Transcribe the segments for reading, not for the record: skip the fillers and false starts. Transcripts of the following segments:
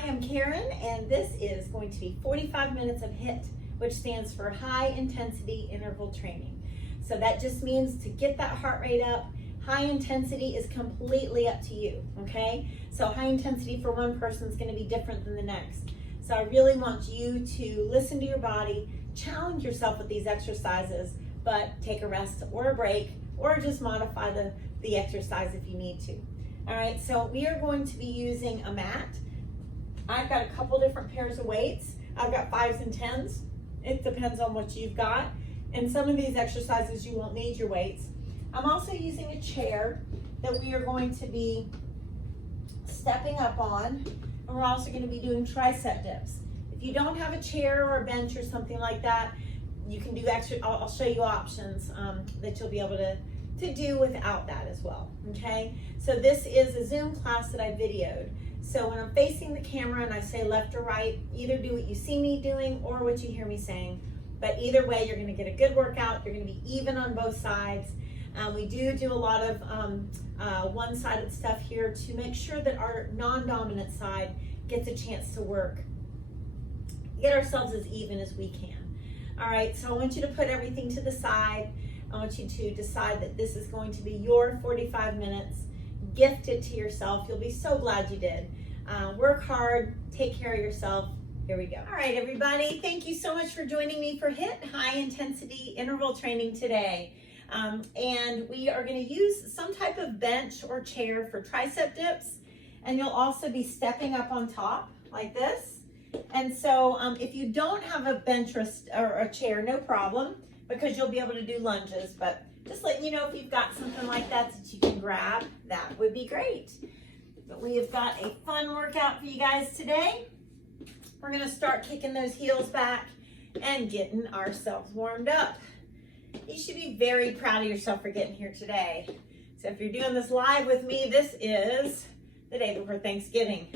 Hi, I'm Karen, and this is going to be 45 minutes of HIIT, which stands for High Intensity Interval Training. So that just means to get that heart rate up. High intensity is completely up to you, okay? So high intensity for one person is going to be different than the next. So I really want you to listen to your body, challenge yourself with these exercises, but take a rest or a break, or just modify the exercise if you need to. All right, so we are going to be using a mat. I've got a couple different pairs of weights. I've got 5s and 10s. It depends on what you've got. And some of these exercises you won't need your weights. I'm also using a chair that we are going to be stepping up on, and we're also going to be doing tricep dips. If you don't have a chair or a bench or something like that, you can do extra. I'll show you options that you'll be able to do without that as well, okay? So this is a Zoom class that I videoed. So when I'm facing the camera and I say left or right, either do what you see me doing or what you hear me saying. But either way, you're gonna get a good workout. You're gonna be even on both sides. We do a lot of one-sided stuff here to make sure that our non-dominant side gets a chance to work. Get ourselves as even as we can. All right, so I want you to put everything to the side. I want you to decide that this is going to be your 45 minutes. Gift it to yourself. You'll be so glad you did. Work hard, take care of yourself. Here we go. All right, everybody, thank you so much for joining me for HIIT, High Intensity Interval Training today. And we are going to use some type of bench or chair for tricep dips, and you'll also be stepping up on top like this. And so if you don't have a bench or a chair, no problem, because you'll be able to do lunges, but just letting you know if you've got something like that that you can grab, that would be great. But we have got a fun workout for you guys today. We're gonna start kicking those heels back and getting ourselves warmed up. You should be very proud of yourself for getting here today. So if you're doing this live with me, this is the day before Thanksgiving.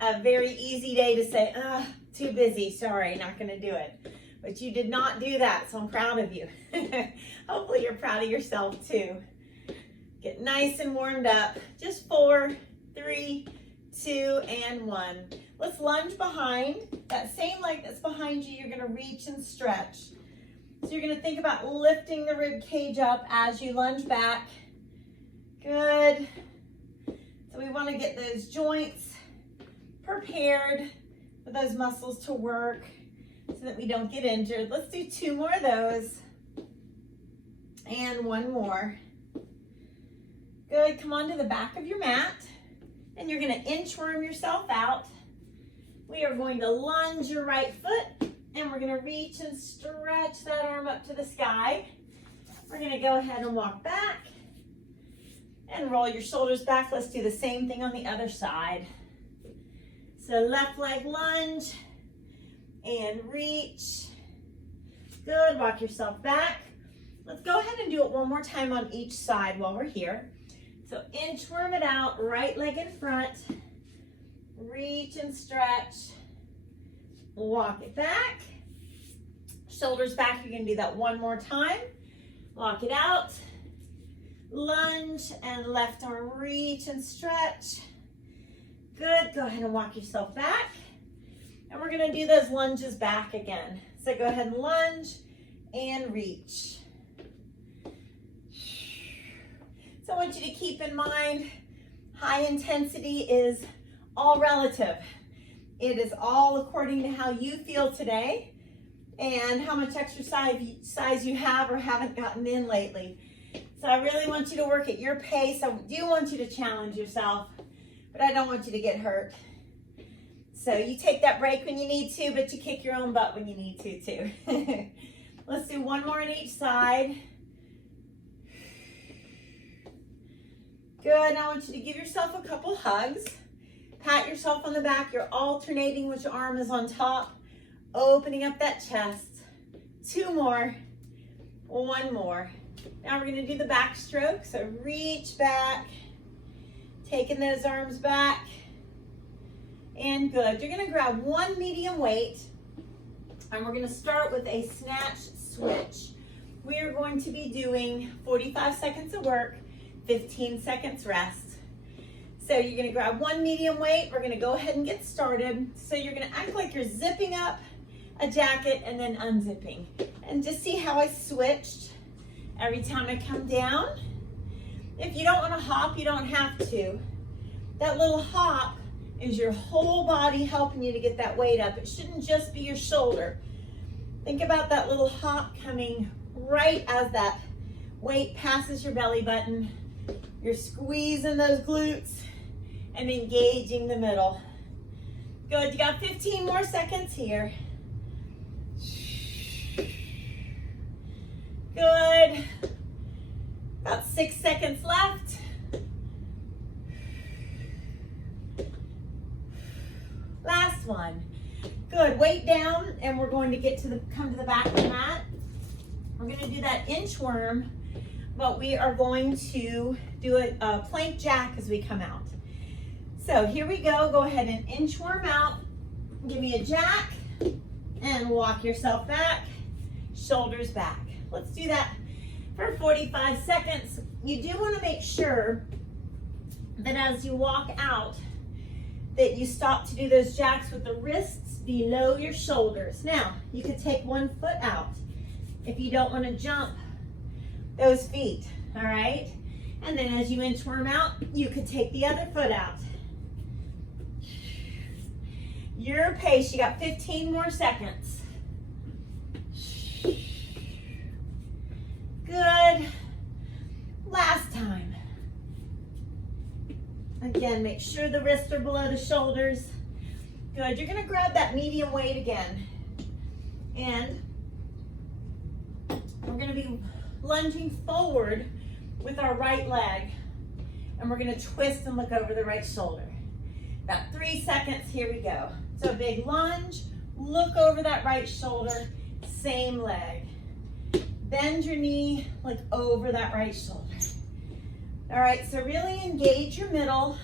A very easy day to say, too busy, sorry, not gonna do it. But you did not do that, so I'm proud of you. Hopefully you're proud of yourself too. Get nice and warmed up. Just 4, 3, 2, and 1. Let's lunge behind. That same leg that's behind you, you're gonna reach and stretch. So you're gonna think about lifting the rib cage up as you lunge back. Good. So we wanna get those joints prepared for those muscles to work so that we don't get injured. Let's do 2 more of those. And 1 more. Good, come onto the back of your mat. And you're gonna inchworm yourself out. We are going to lunge your right foot, and we're gonna reach and stretch that arm up to the sky. We're gonna go ahead and walk back and roll your shoulders back. Let's do the same thing on the other side. So left leg lunge and reach. Good, walk yourself back. Let's go ahead and do it one more time on each side while we're here. So inchworm it out, right leg in front. Reach and stretch. Walk it back. Shoulders back, you're gonna do that one more time. Walk it out. Lunge and left arm reach and stretch. Good, go ahead and walk yourself back. And we're gonna do those lunges back again. So go ahead and lunge and reach. So I want you to keep in mind, high intensity is all relative. It is all according to how you feel today and how much exercise you have or haven't gotten in lately. So I really want you to work at your pace. I do want you to challenge yourself, but I don't want you to get hurt. So you take that break when you need to, but you kick your own butt when you need to too. Let's do 1 more on each side. Good, now I want you to give yourself a couple hugs. Pat yourself on the back. You're alternating which arm is on top, opening up that chest. 2 more, 1 more. Now we're gonna do the back stroke. So reach back, taking those arms back. And good. You're gonna grab 1 medium weight, and we're gonna start with a snatch switch. We are going to be doing 45 seconds of work, 15 seconds rest. So you're gonna grab one medium weight. We're gonna go ahead and get started. So you're gonna act like you're zipping up a jacket and then unzipping. And just see how I switched every time I come down. If you don't wanna hop, you don't have to. That little hop is your whole body helping you to get that weight up. It shouldn't just be your shoulder. Think about that little hop coming right as that weight passes your belly button. You're squeezing those glutes and engaging the middle. Good, you got 15 more seconds here. Good. About 6 seconds left. Last one. Good, weight down, and we're going to come to the back of the mat. We're gonna do that inchworm, but we are going to do a plank jack as we come out. So here we go. Go ahead and inchworm out. Give me a jack and walk yourself back, shoulders back. Let's do that for 45 seconds. You do want to make sure that as you walk out that you stop to do those jacks with the wrists below your shoulders. Now, you could take one foot out if you don't want to jump those feet, all right? And then as you inchworm out, you could take the other foot out. Your pace, you got 15 more seconds. Good. Last time. Again, make sure the wrists are below the shoulders. Good, you're gonna grab that medium weight again. And we're gonna be lunging forward with our right leg. And we're gonna twist and look over the right shoulder. About 3 seconds, here we go. So a big lunge, look over that right shoulder, same leg. Bend your knee, look over that right shoulder. All right, so really engage your middle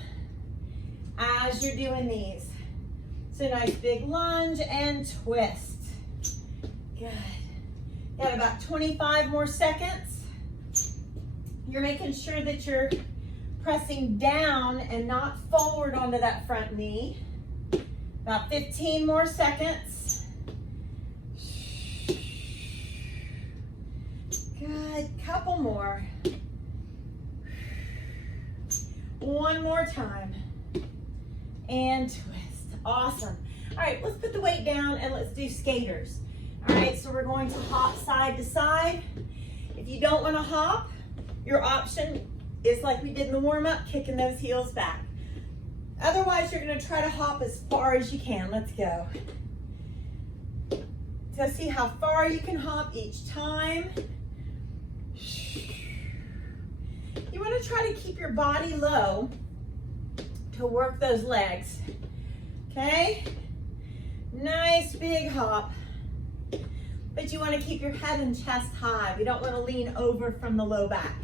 as you're doing these. So nice big lunge and twist. Good. Got about 25 more seconds. You're making sure that you're pressing down and not forward onto that front knee. About 15 more seconds. Good, couple more. One more time. And twist. Awesome. All right, let's put the weight down and let's do skaters. All right, so we're going to hop side to side. If you don't want to hop, your option is like we did in the warm-up, kicking those heels back. Otherwise, you're going to try to hop as far as you can. Let's go. So see how far you can hop each time. You want to try to keep your body low to work those legs. Okay? Nice big hop. But you want to keep your head and chest high. We don't want to lean over from the low back.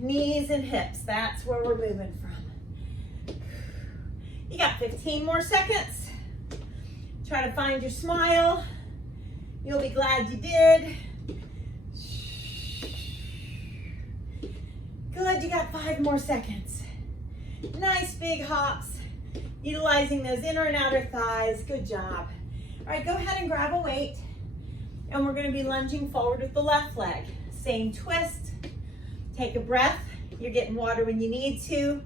Knees and hips, that's where we're moving from. You got 15 more seconds. Try to find your smile. You'll be glad you did. Good, you got 5 more seconds. Nice big hops, utilizing those inner and outer thighs. Good job. All right, go ahead and grab a weight, and we're gonna be lunging forward with the left leg. Same twist. Take a breath. You're getting water when you need to.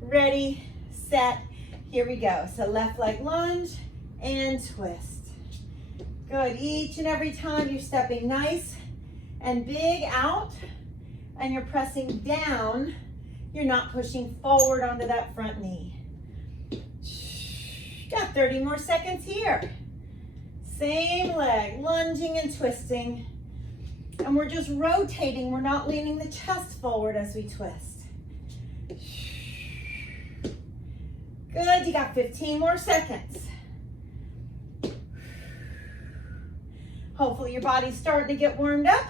Ready, set, here we go. So left leg lunge and twist. Good, each and every time you're stepping nice and big out, and you're pressing down, you're not pushing forward onto that front knee. Got 30 more seconds here. Same leg, lunging and twisting. And we're just rotating, we're not leaning the chest forward as we twist. Good, you got 15 more seconds. Hopefully your body's starting to get warmed up.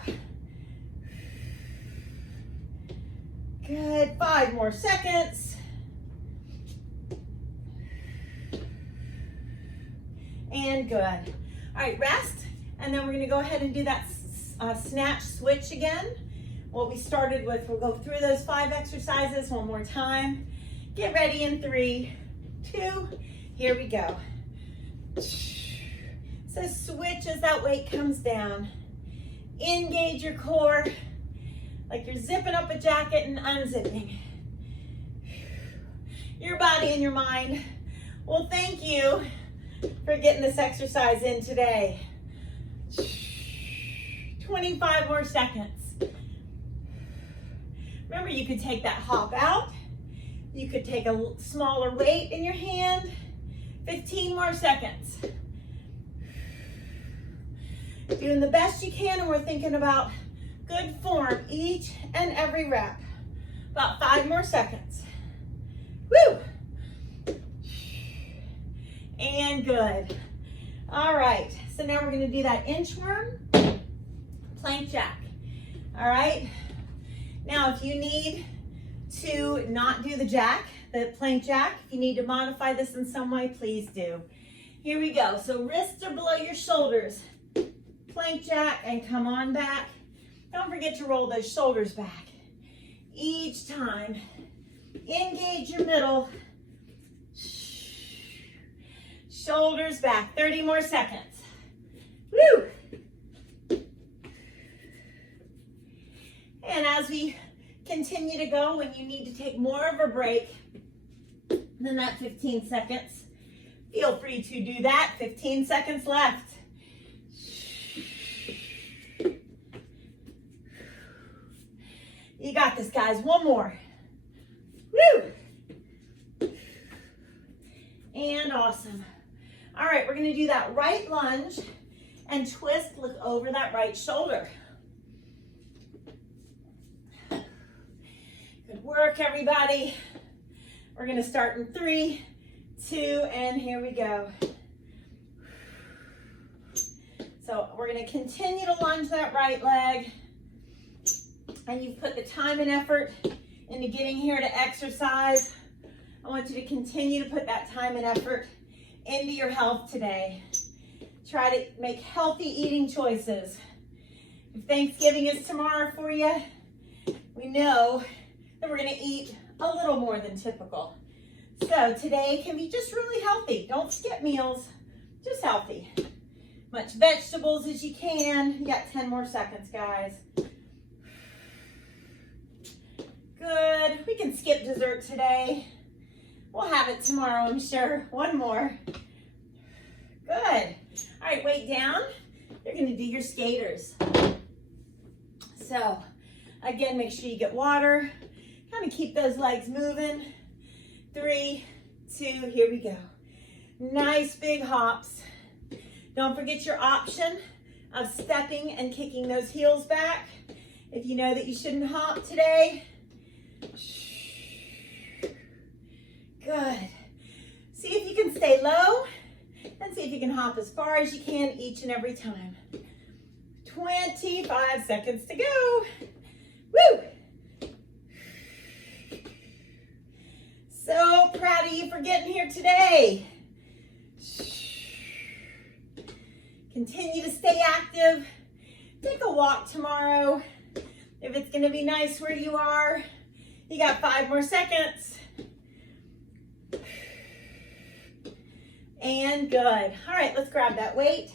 Good, 5 more seconds. And good. All right, rest. And then we're gonna go ahead and do that snatch switch again. What we started with, we'll go through those 5 exercises one more time. Get ready in 3, 2, here we go. So switch as that weight comes down. Engage your core like you're zipping up a jacket and unzipping. Your body and your mind will thank you for getting this exercise in today. 25 more seconds. Remember, you could take that hop out. You could take a smaller weight in your hand. 15 more seconds. Doing the best you can, and we're thinking about good form each and every rep. About 5 more seconds. Woo! And good. All right, so now we're gonna do that inchworm, plank jack. All right, now if you need to not do the plank jack, if you need to modify this in some way, please do. Here we go, so wrists are below your shoulders. Plank jack and come on back. Don't forget to roll those shoulders back. Each time, engage your middle. Shoulders back, 30 more seconds. Woo! And as we continue to go, when you need to take more of a break than that 15 seconds, feel free to do that. 15 seconds left. You got this, guys. One more. Woo! And awesome. All right, we're going to do that right lunge and twist, look over that right shoulder. Good work, everybody. We're going to start in 3, 2, and here we go. So we're going to continue to lunge that right leg. And you've put the time and effort into getting here to exercise. I want you to continue to put that time and effort into your health today. Try to make healthy eating choices. If Thanksgiving is tomorrow for you, we know that we're going to eat a little more than typical. So today can be just really healthy. Don't skip meals, just healthy. Much vegetables as you can. You got 10 more seconds, guys. Good. We can skip dessert today. We'll have it tomorrow, I'm sure. One more. Good. All right, weight down. You're going to do your skaters. So, again, make sure you get water. Kind of keep those legs moving. 3, 2, here we go. Nice big hops. Don't forget your option of stepping and kicking those heels back. If you know that you shouldn't hop today. Good. See if you can stay low and see if you can hop as far as you can each and every time. 25 seconds to go. Woo! So proud of you for getting here today. Continue to stay active. Take a walk tomorrow. If it's going to be nice where you are. You got 5 more seconds. And good. All right, let's grab that weight.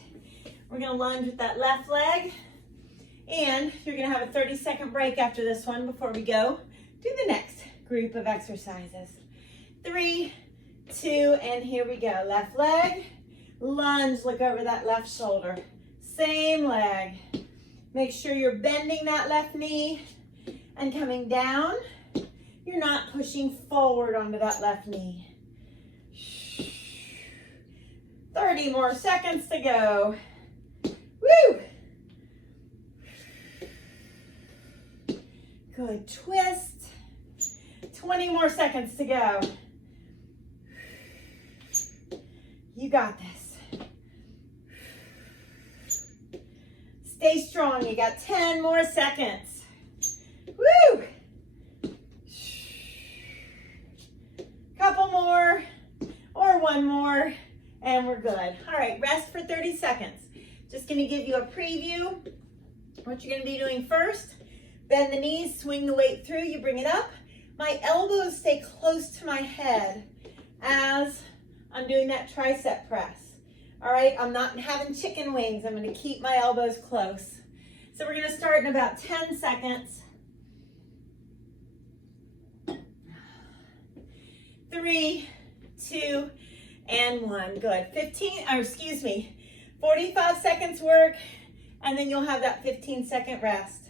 We're going to lunge with that left leg. And you're going to have a 30-second break after this one before we go to the next group of exercises. 3, 2, and here we go. Left leg, lunge, look over that left shoulder. Same leg. Make sure you're bending that left knee and coming down. You're not pushing forward onto that left knee. 30 more seconds to go. Woo! Good twist. 20 more seconds to go. You got this. Stay strong. You got 10 more seconds. Woo! Couple more or one more and we're good. All right, rest for 30 seconds. Just gonna give you a preview. What you're gonna be doing first, bend the knees, swing the weight through, you bring it up, My elbows stay close to my head as I'm doing that tricep press. All right, I'm not having chicken wings. I'm going to keep my elbows close. So we're going to start in about 10 seconds. 3, 2, and 1. Good. 45 seconds work, and then you'll have that 15-second rest.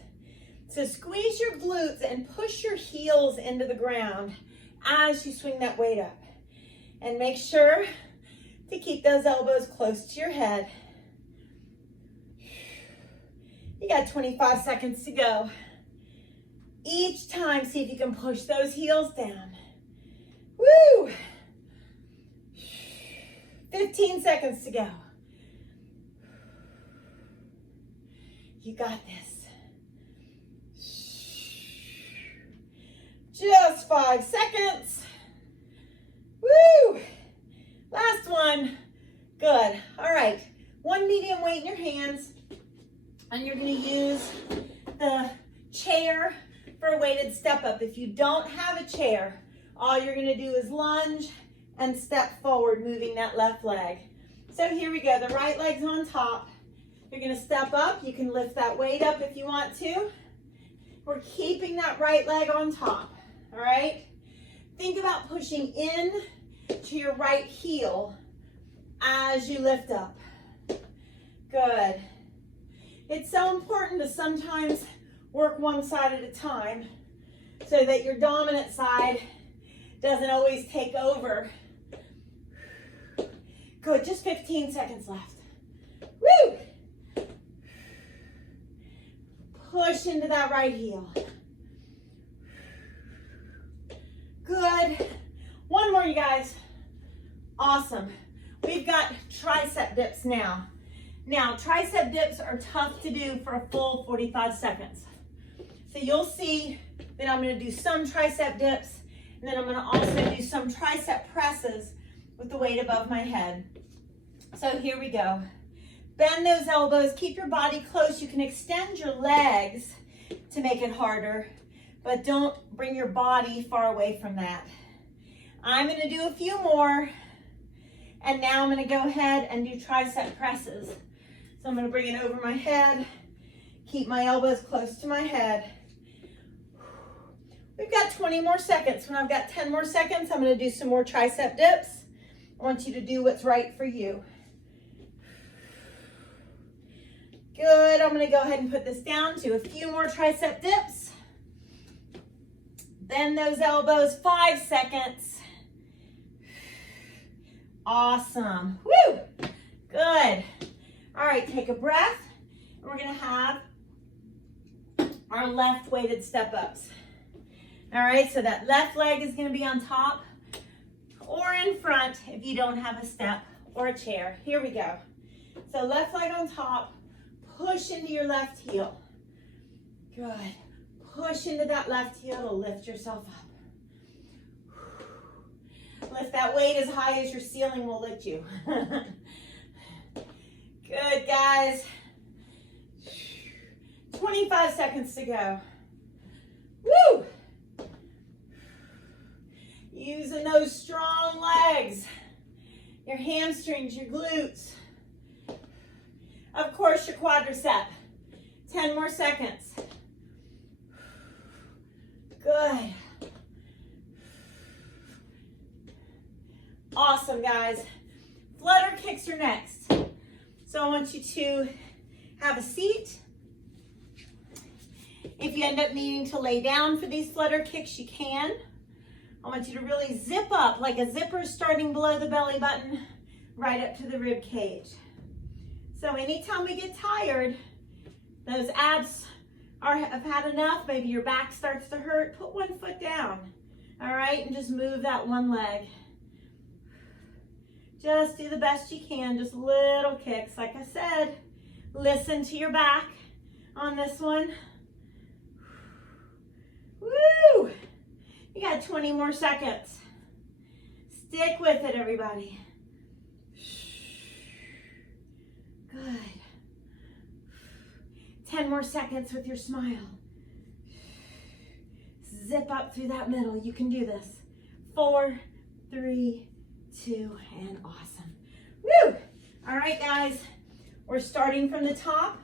So squeeze your glutes and push your heels into the ground as you swing that weight up. And make sure to keep those elbows close to your head. You got 25 seconds to go. Each time, see if you can push those heels down. Woo! 15 seconds to go. You got this. Just 5 seconds. Woo! Last one. Good. All right. One medium weight in your hands, and you're going to use the chair for a weighted step up. If you don't have a chair, all you're going to do is lunge and step forward, moving that left leg. So here we go. The right leg's on top. You're going to step up. You can lift that weight up if you want to. We're keeping that right leg on top. All right? Think about pushing in to your right heel as you lift up. Good. It's so important to sometimes work one side at a time so that your dominant side doesn't always take over. Good, just 15 seconds left. Woo! Push into that right heel. Good. One more, you guys. Awesome. We've got tricep dips now. Now, tricep dips are tough to do for a full 45 seconds. So you'll see that I'm going to do some tricep dips, and then I'm going to also do some tricep presses with the weight above my head. So here we go. Bend those elbows, keep your body close. You can extend your legs to make it harder, but don't bring your body far away from that. I'm going to do a few more, and now I'm going to go ahead and do tricep presses. So I'm going to bring it over my head, keep my elbows close to my head. We've got 20 more seconds. When I've got 10 more seconds, I'm going to do some more tricep dips. I want you to do what's right for you. Good. I'm going to go ahead and put this down to a few more tricep dips. Bend those elbows, 5 seconds. Awesome. Woo! Good. All right, take a breath. We're going to have our left weighted step ups. All right, so that left leg is going to be on top or in front if you don't have a step or a chair. Here we go. So left leg on top, push into your left heel. Good. Push into that left heel to lift yourself up. Lift that weight as high as your ceiling will lift you. Good, guys. 25 seconds to go. Woo! Using those strong legs, your hamstrings, your glutes. Of course, your quadricep. 10 more seconds. Good. Awesome, guys. Flutter kicks are next. So I want you to have a seat. If you end up needing to lay down for these flutter kicks, you can. I want you to really zip up like a zipper starting below the belly button, right up to the rib cage. So anytime we get tired, those abs have had enough, maybe your back starts to hurt, put one foot down, all right, and just move that one leg. Just do the best you can, just little kicks. Like I said, listen to your back on this one. Woo! You got 20 more seconds. Stick with it, everybody. Good. 10 more seconds with your smile. zip up through that middle. You can do this. 4, 3, 2, and awesome. Woo! All right, guys, we're starting from the top,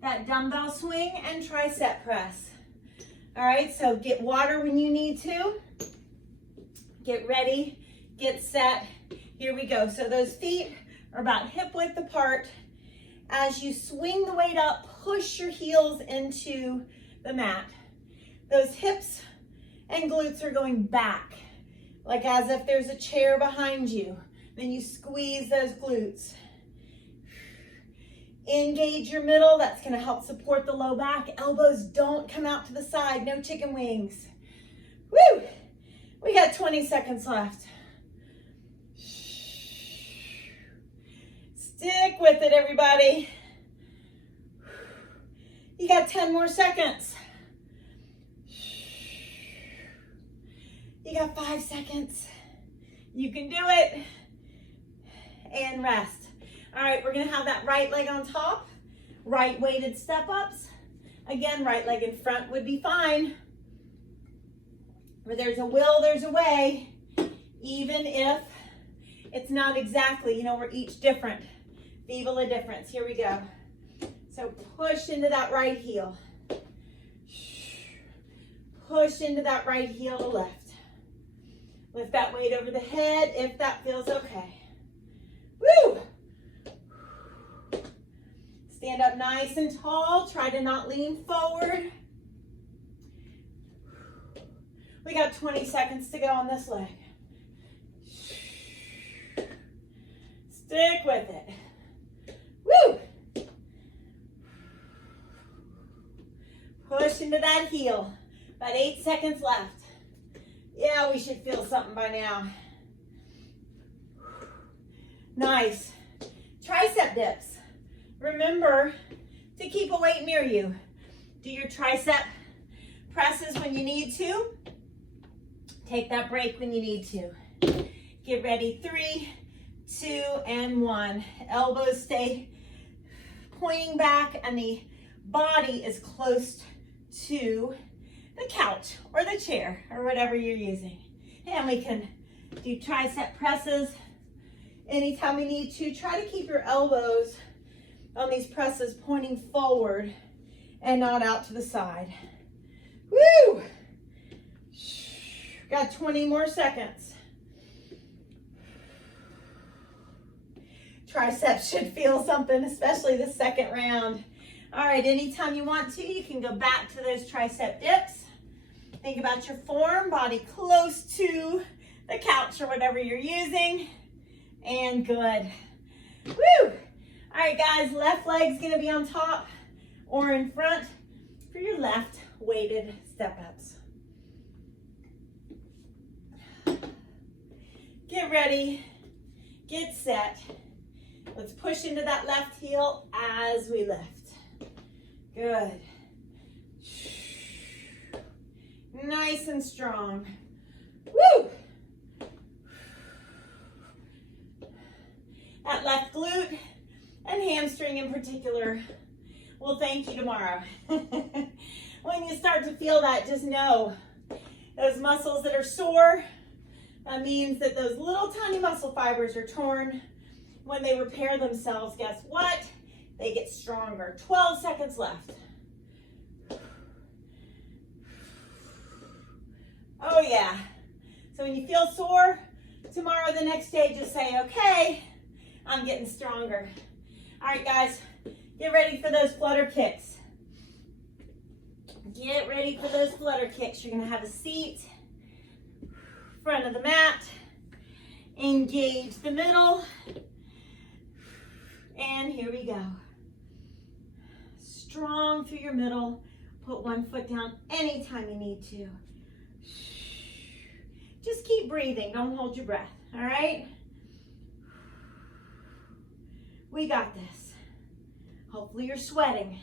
that dumbbell swing and tricep press. All right, so get water when you need to. Get ready, get set. Here we go. So those feet are about hip width apart. As you swing the weight up, push your heels into the mat. Those hips and glutes are going back, like as if there's a chair behind you. Then you squeeze those glutes. Engage your middle. That's going to help support the low back. Elbows don't come out to the side. No chicken wings. Woo! We got 20 seconds left. Stick with it, everybody. You got 10 more seconds. You got 5 seconds. You can do it. And rest. All right, we're gonna have that right leg on top, right weighted step ups. Again, right leg in front would be fine. Where there's a will, there's a way. Even if it's not exactly, you know, we're each different. Viva la difference. Here we go. So push into that right heel. Push into that right heel to lift. Lift that weight over the head if that feels okay. Woo! Stand up nice and tall. Try to not lean forward. We got 20 seconds to go on this leg. Stick with it. Woo! Push into that heel. About 8 seconds left. Yeah, we should feel something by now. Nice. Tricep dips. Remember to keep a weight near you. Do your tricep presses when you need to. Take that break when you need to. Get ready. 3, 2, and 1. Elbows stay pointing back and the body is close to the couch or the chair or whatever you're using. And we can do tricep presses anytime we need to. Try to keep your elbows on these presses pointing forward and not out to the side. Woo! Got 20 more seconds. Triceps should feel something, especially the second round. All right, anytime you want to, you can go back to those tricep dips. Think about your form, body close to the couch or whatever you're using. And good. Woo! All right, guys, left leg's gonna be on top or in front for your left weighted step-ups. Get ready, get set. Let's push into that left heel as we lift. Good. Nice and strong. Woo! That left glute and hamstring in particular will thank you tomorrow. When you start to feel that, just know those muscles that are sore, that means that those little tiny muscle fibers are torn. When they repair themselves, guess what? They get stronger. 12 seconds left. Oh yeah. So when you feel sore, tomorrow, the next day, just say, okay, I'm getting stronger. All right, guys, get ready for those flutter kicks. Get ready for those flutter kicks. You're gonna have a seat, front of the mat, engage the middle, and here we go. Strong through your middle. Put one foot down anytime you need to. Just keep breathing. Don't hold your breath, all right? We got this. Hopefully you're sweating.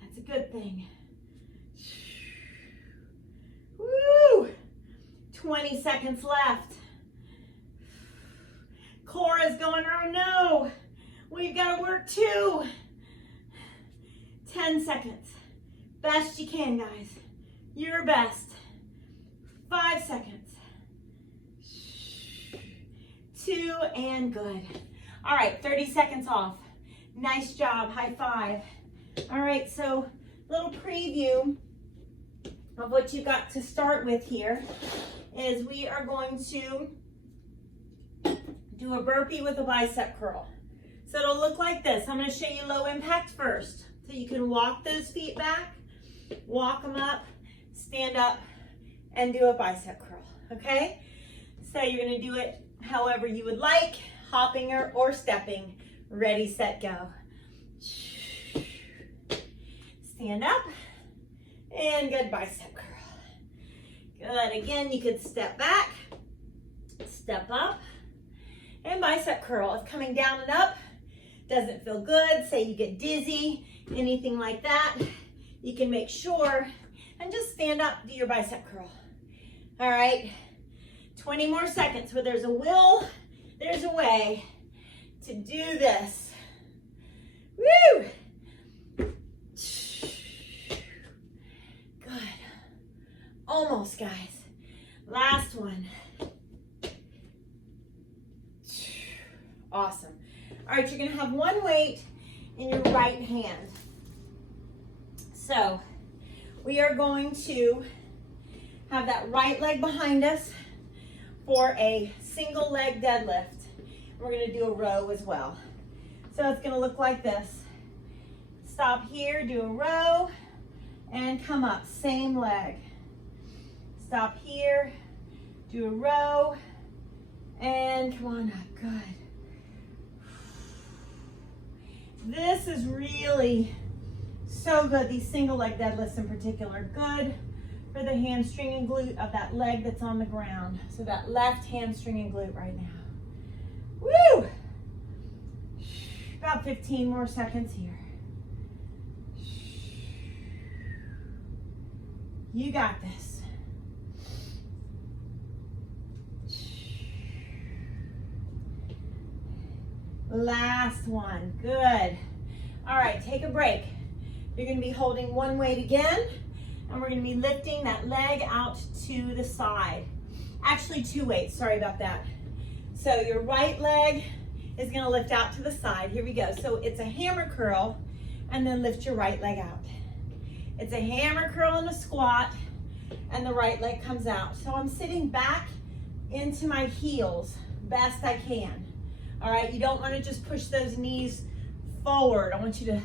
That's a good thing. Woo! 20 seconds left. Core is going, oh no, we've got to work too. 10 seconds. Best you can, guys. Your best. 5 seconds. 2, and good. All right, 30 seconds off. Nice job, high five. All right, so little preview of what you got to start with here is we are going to do a burpee with a bicep curl. So it'll look like this. I'm going to show you low impact first. So you can walk those feet back, walk them up, stand up, and do a bicep curl, okay? So you're going to do it however you would like, hopping or stepping. Ready, set, go. Stand up, and good bicep curl. Good, again, you could step back, step up, and bicep curl. If coming down and up doesn't feel good, say you get dizzy, anything like that, you can make sure and just stand up, do your bicep curl. All right, 20 more seconds. Where there's a will, there's a way to do this. Woo! Good. Almost, guys. Last one. Awesome. All right, you're going to have one weight in your right hand. So we are going to have that right leg behind us for a single leg deadlift. We're going to do a row as well. So it's going to look like this. Stop here, do a row, and come up, same leg. Stop here, do a row, and come on up, good. This is really so good, these single leg deadlifts in particular. Good for the hamstring and glute of that leg that's on the ground. So that left hamstring and glute right now. Woo! About 15 more seconds here. You got this. Last one, good. All right, take a break. You're gonna be holding one weight again, and we're gonna be lifting that leg out to the side. Actually, 2 weights, sorry about that. So your right leg is gonna lift out to the side. Here we go. So it's a hammer curl, and then lift your right leg out. It's a hammer curl and a squat, and the right leg comes out. So I'm sitting back into my heels best I can. All right, you don't want to just push those knees forward. I want you to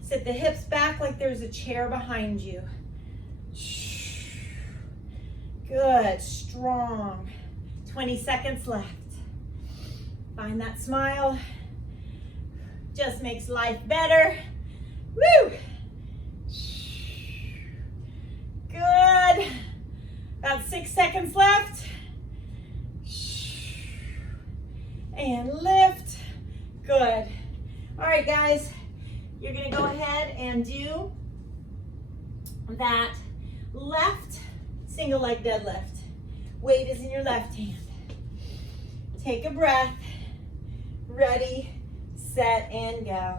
sit the hips back like there's a chair behind you. Good, strong. 20 seconds left. Find that smile. Just makes life better. Woo! Good. About 6 seconds left. And lift. Good. All right, guys, you're gonna go ahead and do that left single leg deadlift. Weight is in your left hand. Take a breath. Ready, set, and go.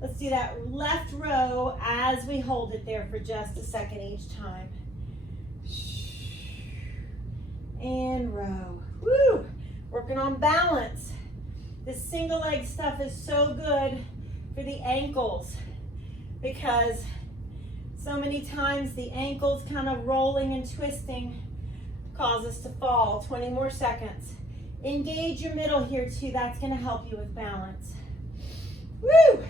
Let's do that left row as we hold it there for just a second each time. And row. Woo! Working on balance. This single leg stuff is so good for the ankles because so many times the ankles kind of rolling and twisting cause us to fall. 20 more seconds. Engage your middle here too. That's going to help you with balance. Woo!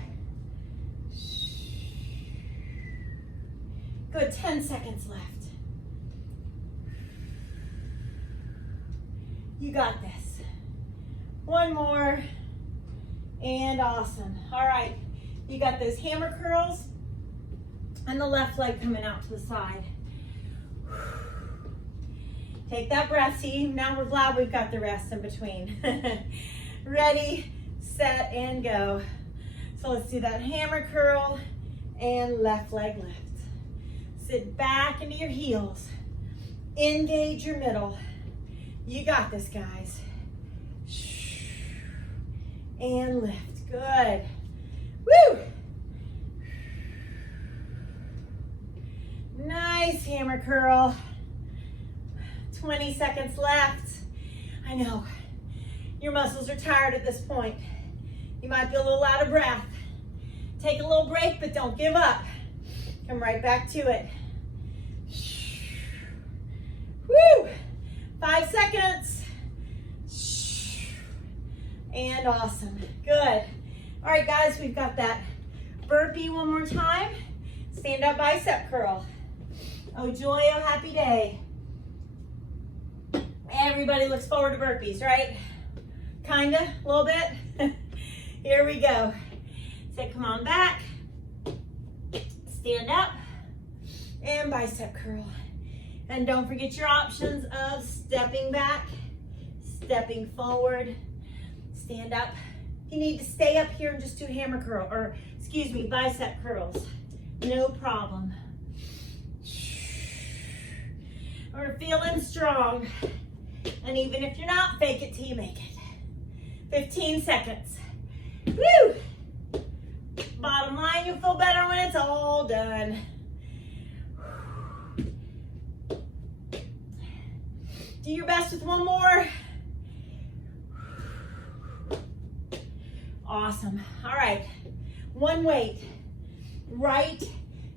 Good, 10 seconds left. You got this. One more, and awesome. All right, you got those hammer curls and the left leg coming out to the side. Take that breath. See, now we're glad we've got the rest in between. Ready, set, and go. So let's do that hammer curl and left leg lift. Sit back into your heels. Engage your middle. You got this, guys. And lift. Good. Woo! Nice hammer curl. 20 seconds left. I know, your muscles are tired at this point. You might be a little out of breath. Take a little break, but don't give up. Come right back to it. Woo! 5 seconds. And awesome. Good. All right, guys, we've got that burpee one more time. Stand up bicep curl. Oh joy, oh happy day. Everybody looks forward to burpees, right? Kinda, a little bit. Here we go. So come on back. Stand up and bicep curl. And don't forget your options of stepping back, stepping forward, stand up. You need to stay up here and just do hammer curl, or excuse me, bicep curls. No problem. We're feeling strong. And even if you're not, fake it till you make it. 15 seconds. Woo! Bottom line, you'll feel better when it's all done. Do your best with one more. Awesome. All right. One weight. Right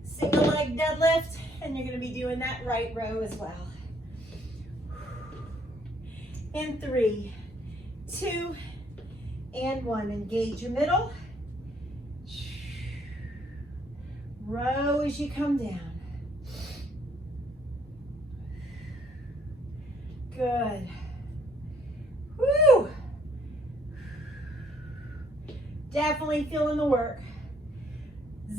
single leg deadlift, and you're going to be doing that right row as well. In 3, 2, and 1. Engage your middle. Row as you come down. Good. Woo! Definitely feeling the work.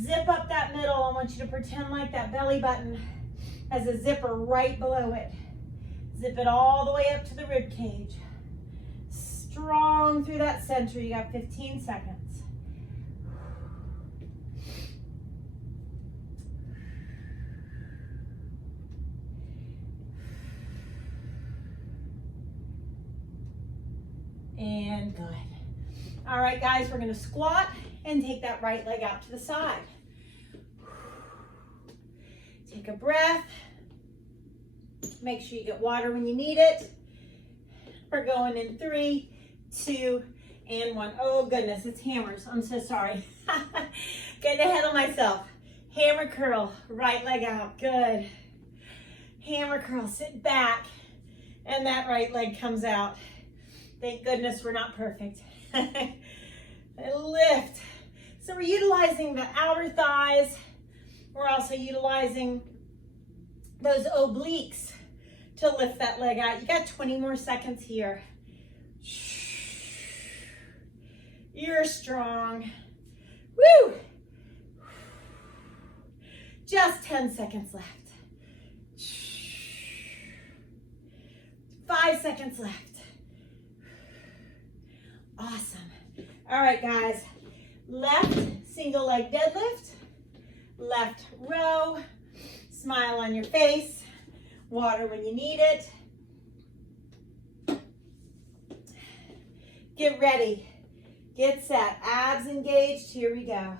Zip up that middle. I want you to pretend like that belly button has a zipper right below it. Zip it all the way up to the rib cage. Strong through that center. You got 15 seconds. And good. All right, guys, we're gonna squat and take that right leg out to the side. Take a breath. Make sure you get water when you need it. We're going in 3, 2, and 1. Oh goodness, it's hammers. I'm so sorry. Getting ahead of myself. Hammer curl, right leg out. Good. Hammer curl, sit back, and that right leg comes out. Thank goodness we're not perfect. Lift. So we're utilizing the outer thighs. We're also utilizing those obliques to lift that leg out. You got 20 more seconds here. You're strong. Woo! Just 10 seconds left. 5 seconds left. Awesome. All right, guys. Left single leg deadlift. Left row. Smile on your face. Water when you need it. Get ready. Get set. Abs engaged. Here we go.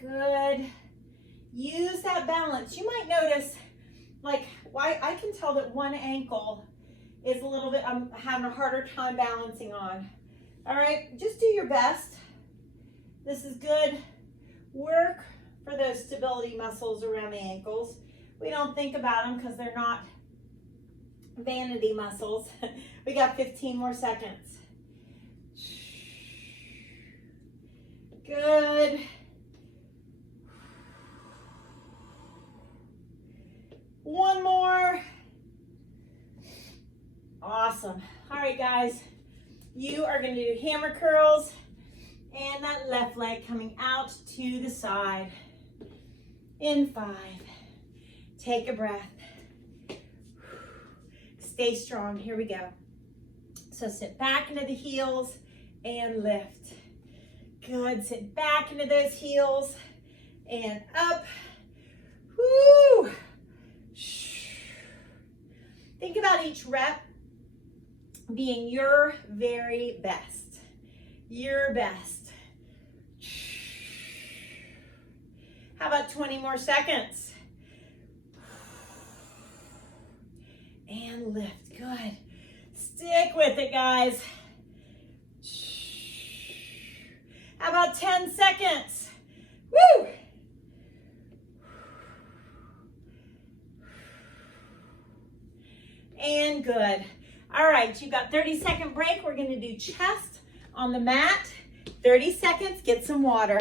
Good. Use that balance. You might notice, like, why I can tell that one ankle is a little bit, I'm having a harder time balancing on. All right, just do your best. This is good work for those stability muscles around the ankles. We don't think about them because they're not vanity muscles. We got 15 more seconds. Good. One more. Awesome. All right, guys. You are going to do hammer curls and that left leg coming out to the side. In 5. Take a breath. Stay strong. Here we go. So sit back into the heels and lift. Good. Sit back into those heels and up. Woo! Think about each rep being your very best. Your best. How about 20 more seconds? And lift, good. Stick with it, guys. How about 10 seconds? Woo! And good. All right, you've got 30-second break. We're gonna do chest on the mat. 30 seconds, get some water.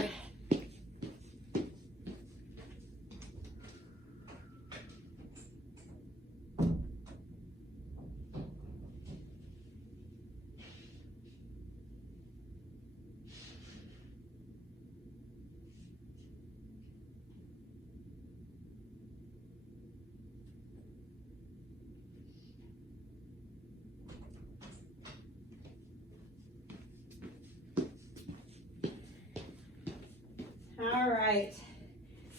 All right,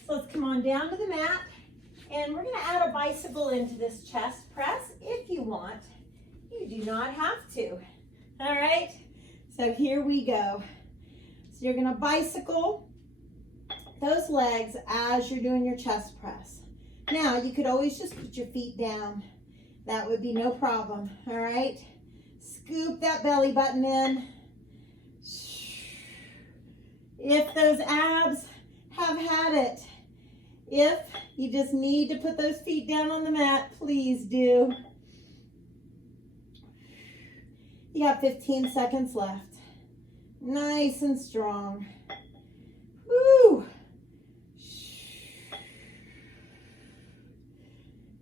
so let's come on down to the mat, and we're gonna add a bicycle into this chest press if you want. You do not have to. All right, so here we go. So you're gonna bicycle those legs as you're doing your chest press. Now, you could always just put your feet down. That would be no problem, all right? Scoop that belly button in. If those abs have had it, if you just need to put those feet down on the mat, please do. You got 15 seconds left. Nice and strong. Woo!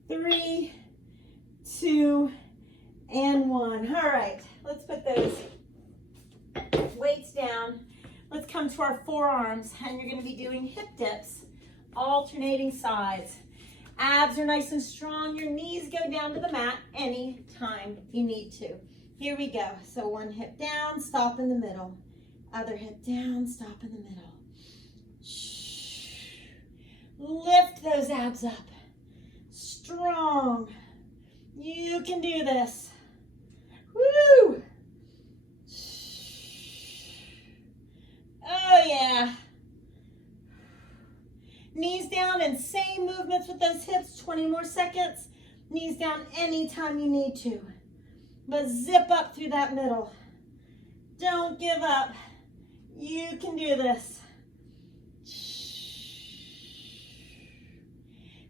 3, 2, and 1. All right, let's put those weights down. Let's come to our forearms, and you're gonna be doing hip dips, alternating sides. Abs are nice and strong. Your knees go down to the mat anytime you need to. Here we go. So one hip down, stop in the middle. Other hip down, stop in the middle. Lift those abs up. Strong. You can do this. Woo! Oh yeah. Knees down and same movements with those hips, 20 more seconds. Knees down anytime you need to. But zip up through that middle. Don't give up. You can do this.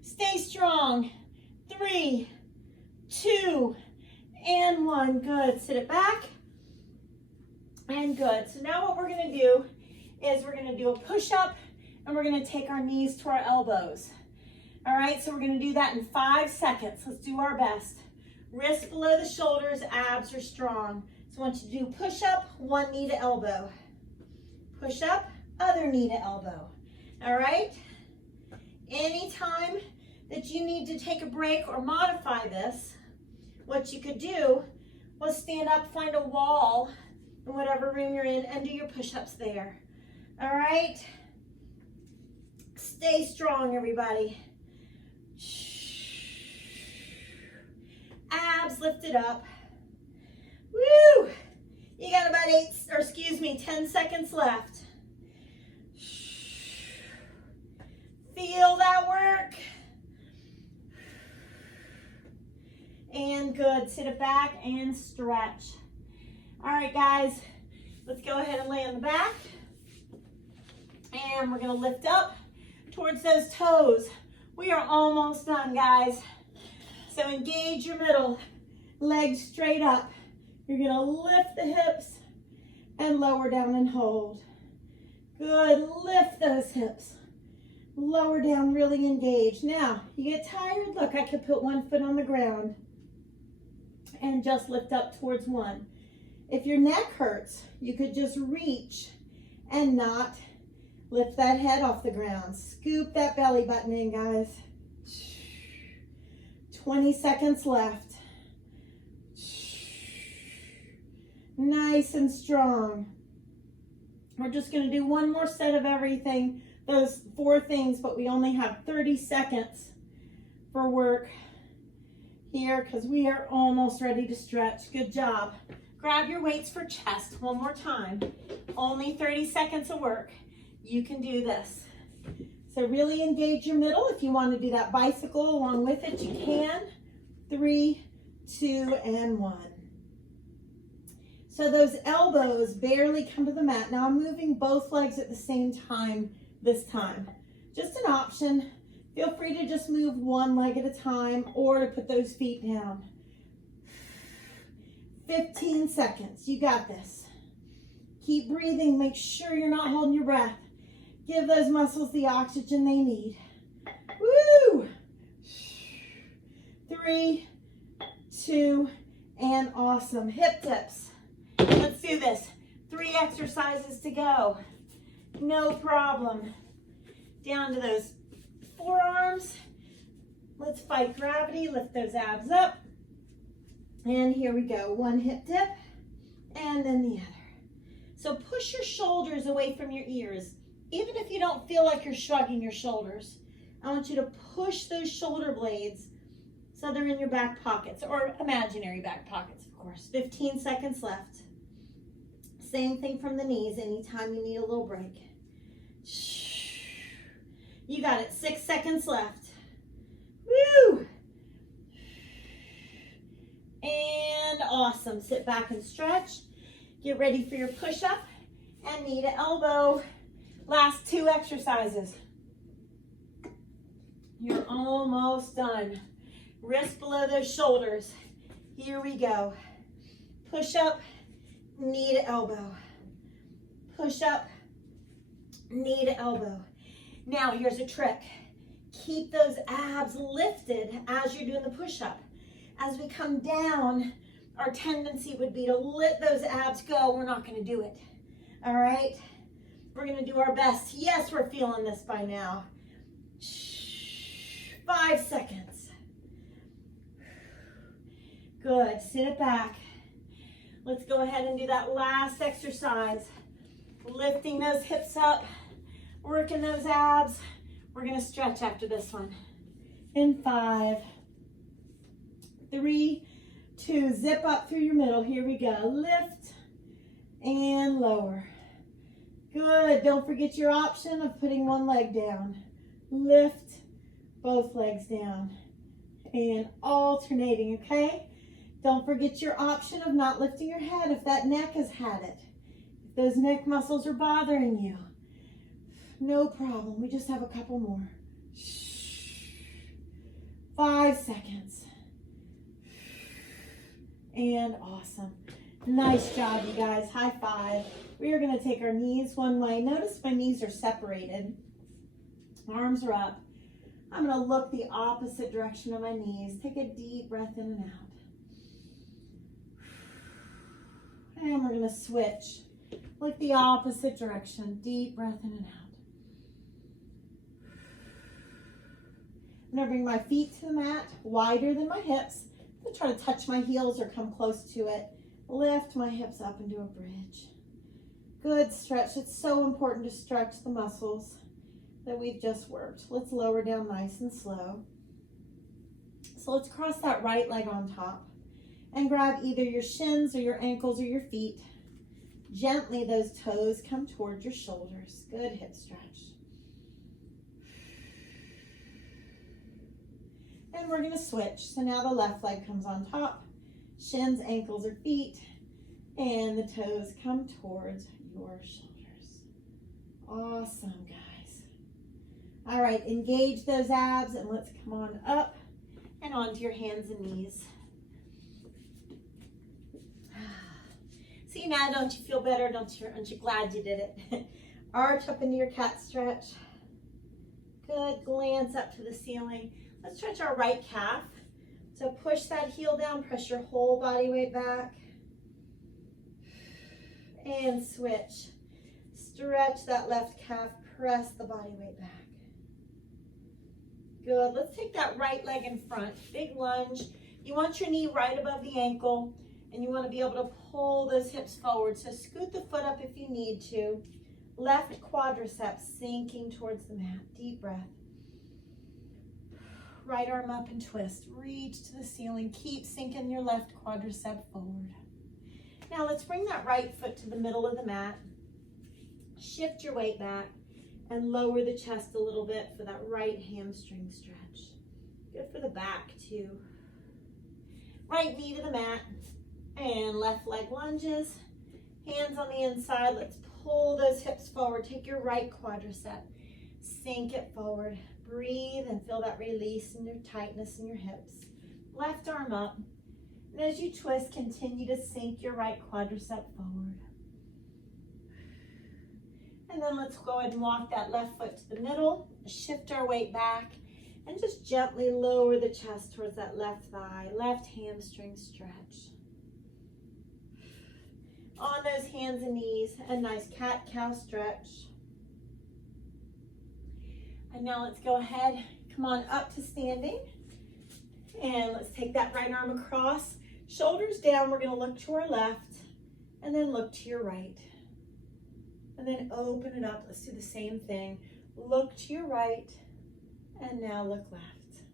Stay strong. 3, 2, and 1. Good. Sit it back. And good. So now what we're going to do is we're going to do a push-up, and we're going to take our knees to our elbows. All right, so we're going to do that in 5 seconds. Let's do our best. Wrists below the shoulders, abs are strong. So I want you to do push-up, one knee to elbow. Push-up, other knee to elbow. All right? Anytime that you need to take a break or modify this, what you could do was stand up, find a wall in whatever room you're in, and do your push-ups there. All right? Stay strong, everybody. Abs lifted up. Woo! You got about 10 seconds left. Feel that work. And good. Sit it back and stretch. All right, guys, let's go ahead and lay on the back. And we're going to lift up towards those toes. We are almost done, guys. So engage your middle, legs straight up. You're going to lift the hips and lower down and hold. Good. Lift those hips. Lower down, really engage. Now, you get tired? Look, I could put one foot on the ground and just lift up towards one. If your neck hurts, you could just reach and not lift that head off the ground. Scoop that belly button in, guys. 20 seconds left. Nice and strong. We're just going to do one more set of everything, those 4 things, but we only have 30 seconds for work here because we are almost ready to stretch. Good job. Grab your weights for chest one more time. Only 30 seconds of work. You can do this. So really engage your middle. If you want to do that bicycle along with it, you can. 3, 2, and 1. So those elbows barely come to the mat. Now I'm moving both legs at the same time this time. Just an option. Feel free to just move one leg at a time or to put those feet down. 15 seconds. You got this. Keep breathing. Make sure you're not holding your breath. Give those muscles the oxygen they need. Woo! 3, 2, and awesome. Hip dips. Let's do this. 3 exercises to go. No problem. Down to those forearms. Let's fight gravity. Lift those abs up. And here we go. 1 hip dip and then the other. So push your shoulders away from your ears. Even if you don't feel like you're shrugging your shoulders, I want you to push those shoulder blades so they're in your back pockets, or imaginary back pockets, of course. 15 seconds left. Same thing from the knees anytime you need a little break. You got it. 6 seconds left. Woo! And awesome. Sit back and stretch. Get ready for your push-up and knee to elbow. Last 2 exercises. You're almost done. Wrist below those shoulders. Here we go. Push up, knee to elbow. Push up, knee to elbow. Now here's a trick. Keep those abs lifted as you're doing the push-up. As we come down, our tendency would be to let those abs go. We're not going to do it. All right? We're going to do our best. Yes, we're feeling this by now. 5 seconds. Good. Sit it back. Let's go ahead and do that last exercise. Lifting those hips up, working those abs. We're going to stretch after this one. In 5, 3, 2, zip up through your middle. Here we go. Lift and lower. Good. Don't forget your option of putting one leg down. Lift both legs down and alternating, okay? Don't forget your option of not lifting your head if that neck has had it. If those neck muscles are bothering you, no problem. We just have a couple more. 5 seconds. And awesome. Nice job, you guys. High five. We are going to take our knees one way. Notice my knees are separated. Arms are up. I'm going to look the opposite direction of my knees. Take a deep breath in and out. And we're going to switch. Look the opposite direction. Deep breath in and out. I'm going to bring my feet to the mat, wider than my hips. I'm going to try to touch my heels or come close to it. Lift my hips up and do a bridge. Good stretch. It's so important to stretch the muscles that we've just worked. Let's lower down nice and slow. So let's cross that right leg on top and grab either your shins or your ankles or your feet. Gently, those toes come towards your shoulders. Good hip stretch. And we're going to switch. So now the left leg comes on top. Shins, ankles, or feet. And the toes come towards your shoulders. Awesome, guys. All right, engage those abs and let's come on up and onto your hands and knees. See now, don't you feel better? Aren't you glad you did it? Arch up into your cat stretch. Good, glance up to the ceiling. Let's stretch our right calf. So push that heel down, press your whole body weight back. And switch. Stretch that left calf, press the body weight back. Good, let's take that right leg in front. Big lunge. You want your knee right above the ankle, and you want to be able to pull those hips forward. So scoot the foot up if you need to. Left quadriceps sinking towards the mat. Deep breath. Right arm up and twist. Reach to the ceiling. Keep sinking your left quadricep forward. Now let's bring that right foot to the middle of the mat. Shift your weight back And lower the chest a little bit for that right hamstring stretch. Good for the back too. Right knee to the mat and left leg lunges. Hands on the inside. Let's pull those hips forward. Take your right quadricep. Sink it forward. Breathe and feel that release and your tightness in your hips. Left arm up. And as you twist, continue to sink your right quadricep forward. And then let's go ahead and walk that left foot to the middle. Shift our weight back. And just gently lower the chest towards that left thigh, left hamstring stretch. On those hands and knees, a nice cat-cow stretch. And now let's go ahead, come on up to standing. And let's take that right arm across, shoulders down. We're gonna look to our left and then look to your right. And then open it up. Let's do the same thing. Look to your right. And now look left.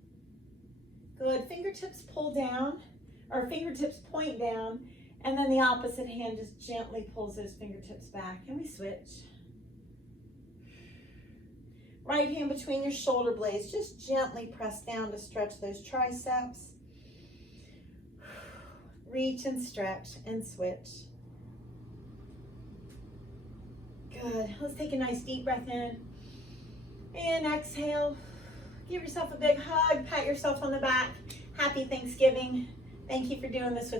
Good, fingertips pull down, or fingertips point down, and then the opposite hand just gently pulls those fingertips back, and we switch. Right hand between your shoulder blades, just gently press down to stretch those triceps. Reach and stretch and switch. Good, let's take a nice deep breath in, and exhale. Give yourself a big hug, pat yourself on the back. Happy Thanksgiving. Thank you for doing this with me.